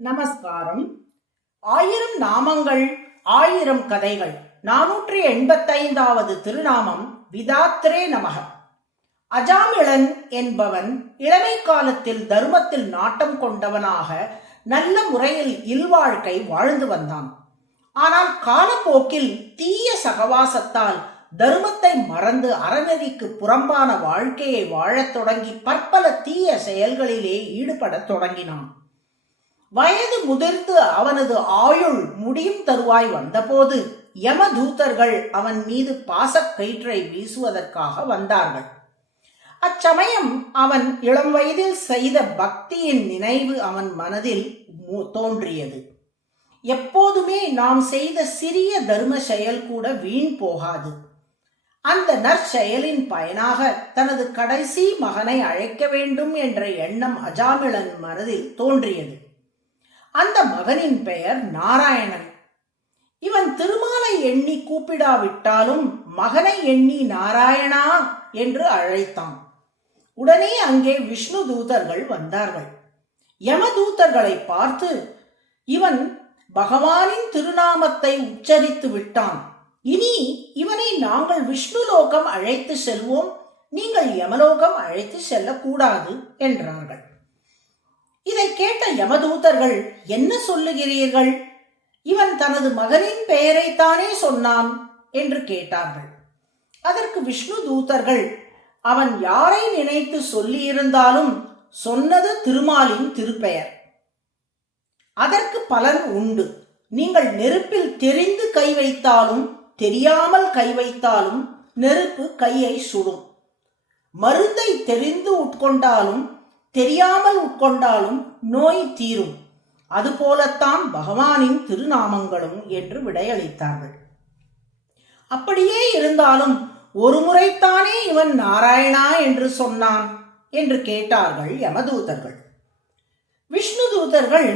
நமஸ்காரம். 1000 நாமங்கள் 1000 கதைகள் 485வது திருநாமம் விதாத்ரே நமக. அஜாமிளன் என்பவன் இளமை காலத்தில் தர்மத்தில் நாட்டம் கொண்டவனாக நல்ல முறையில் இல்வாழ்க்கை வாழ்ந்து வந்தான். ஆனால் காலப்போக்கில் தீய சகவாசத்தால் தர்மத்தை மறந்து அறநெறிக்கு புறம்பான வாழ்க்கையை வாழத் தொடங்கி பற்பல தீய செயல்களிலே ஈடுபடத் தொடங்கினான். வயது முதிர்ந்து அவனது ஆயுள் முடியும் தருவாய் வந்தபோது யமதூதர்கள் அவன் மீது பாசக்கயிற்றை வீசுவதற்காக வந்தார்கள். அச்சமயம் அவன் இளம் வயதில் செய்த பக்தியின் நினைவு அவன் மனதில் தோன்றியது. எப்போதுமே நாம் செய்த சிறிய தர்ம செயல் கூட வீண் போகாது. அந்த நற்செயலின் பயனாக தனது கடைசி மகனை அழைக்க வேண்டும் என்ற எண்ணம் அஜாமிளன் மனதில் தோன்றியது. அந்த மகனின் பெயர் நாராயணன். இவன் திருமாலை எண்ணி கூப்பிடாவிட்டாலும் மகனை எண்ணி நாராயணா என்று அழைத்தான். உடனே அங்கே விஷ்ணு தூதர்கள் வந்தார்கள். யமதூதர்களை பார்த்து, இவன் பகவானின் திருநாமத்தை உச்சரித்து விட்டான். இனி இவனை நாங்கள் விஷ்ணு லோகம் அழைத்து செல்வோம், நீங்கள் யமலோகம் அழைத்து செல்லக்கூடாது என்றார்கள். இதை கேட்ட யமதூதர்கள், என்ன சொல்லுகிறீர்கள்? இவன் தனது மகனின் பெயரைத்தானே சொன்னான் என்று கேட்டார்கள். அதற்கு விஷ்ணு தூதர்கள், அவன் யாரை நினைத்து சொல்லியிருந்தாலும் சொன்னது திருமாலின் திருப்பெயர். அதற்கு பலன் உண்டு. நீங்கள் நெருப்பில் தெரிந்து கை வைத்தாலும் தெரியாமல் கை வைத்தாலும் நெருப்பு கையை சுடும். மருந்தை தெரிந்து உட்கொண்டாலும் தெரியாமல் உட்கொண்டாலும் நோய் தீரும். அதுபோலத்தான் பகவானின் திருநாமங்களும் என்று விடையளித்தார்கள். அப்படியே இருந்தாலும் ஒரு முறைத்தானே இவன் நாராயணா என்று சொன்னான் என்று கேட்டார்கள் யமதூதர்கள். விஷ்ணு தூதர்கள்,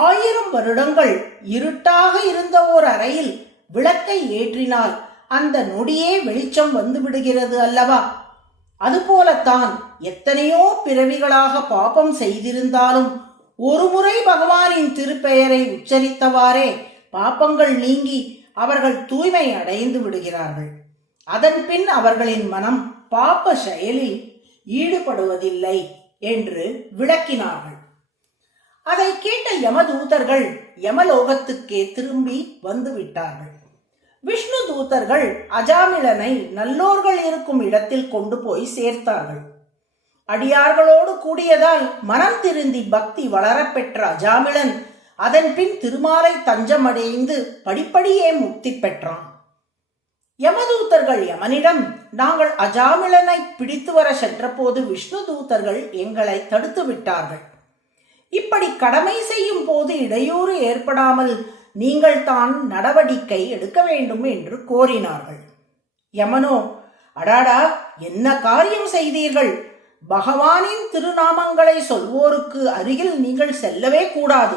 1000 வருடங்கள் இருட்டாக இருந்த ஓர் அறையில் விளக்கை ஏற்றினால் அந்த நொடியே வெளிச்சம் வந்து விடுகிறது அல்லவா? அதுபோலத்தான் எத்தனையோ பிறவிகளாக பாபம் செய்திருந்தாலும் ஒரு முறை பகவானின் திருப்பெயரை உச்சரித்தவாறே பாபங்கள் நீங்கி அவர்கள் தூய்மை அடைந்து விடுகிறார்கள். அதன் பின் அவர்களின் மனம் பாப செயலில் ஈடுபடுவதில்லை என்று விளக்கினார்கள். அதை கேட்ட யமதூதர்கள் யமலோகத்துக்கே திரும்பி வந்து விட்டார்கள். விஷ்ணு தூதர்கள் அஜாமிளனை நல்லோர்கள் இருக்கும் இடத்தில் கொண்டு போய் சேர்த்தார்கள். அடியார்களோடு கூடியதால் மனம் திருந்தி பக்தி வளரப்பெற்ற அஜாமிளன் அதன் பின் திருமாலை தஞ்சமடைந்து படிப்படியே முக்தி பெற்றான். யமதூதர்கள் யமனிடம், நாங்கள் அஜாமிளனை பிடித்து வர சென்றபோது விஷ்ணு தூதர்கள் எங்களை தடுத்து விட்டார்கள். இப்படி கடமை செய்யும் போது இடையூறு ஏற்படாமல் நீங்கள் தான் நடவடிக்கை எடுக்க வேண்டும் என்று கோரினார்கள். யமனோ, அடாடா, என்ன காரியம் செய்தீர்கள்? பகவானின் திருநாமங்களை சொல்வோருக்கு அருகில் நீங்கள் செல்லவே கூடாது.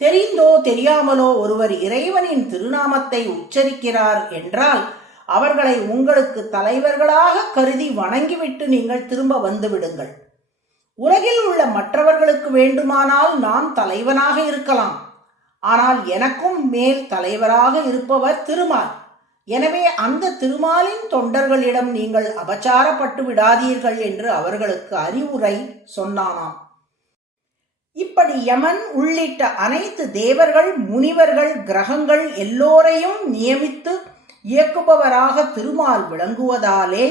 தெரிந்தோ தெரியாமலோ ஒருவர் இறைவனின் திருநாமத்தை உச்சரிக்கிறார் என்றால் அவர்களை உங்களுக்கு தலைவர்களாக கருதி வணங்கிவிட்டு நீங்கள் திரும்ப வந்து விடுங்கள். உலகில் உள்ள மற்றவர்களுக்கு வேண்டுமானால் நான் தலைவனாக இருக்கலாம், ஆனால் எனக்கும் மேல் தலைவராக இருப்பவர் திருமால். எனவே அந்த திருமாலின் தொண்டர்களிடம் நீங்கள் அபச்சாரப்பட்டு விடாதீர்கள் என்று அவர்களுக்கு அறிவுரை சொன்னானாம். இப்படி யமன் உள்ளிட்ட அனைத்து தேவர்கள், முனிவர்கள், கிரகங்கள் எல்லோரையும் நியமித்து இயக்குபவராக திருமால் விளங்குவதாலே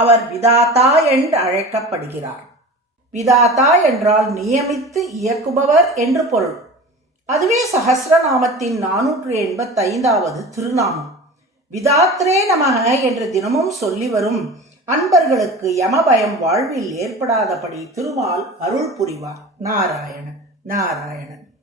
அவர் விதாதா என்று அழைக்கப்படுகிறார். விதாதா என்றால் நியமித்து இயக்குபவர் என்று பொருள். அதுவே சஹஸ்ரநாமத்தின் 485வது திருநாமம். விதாத்ரே நமக என்று தினமும் சொல்லி வரும் அன்பர்களுக்கு யமபயம் வாழ்வில் ஏற்படாதபடி திருமால் அருள் புரிவார். நாராயணன் நாராயணன்.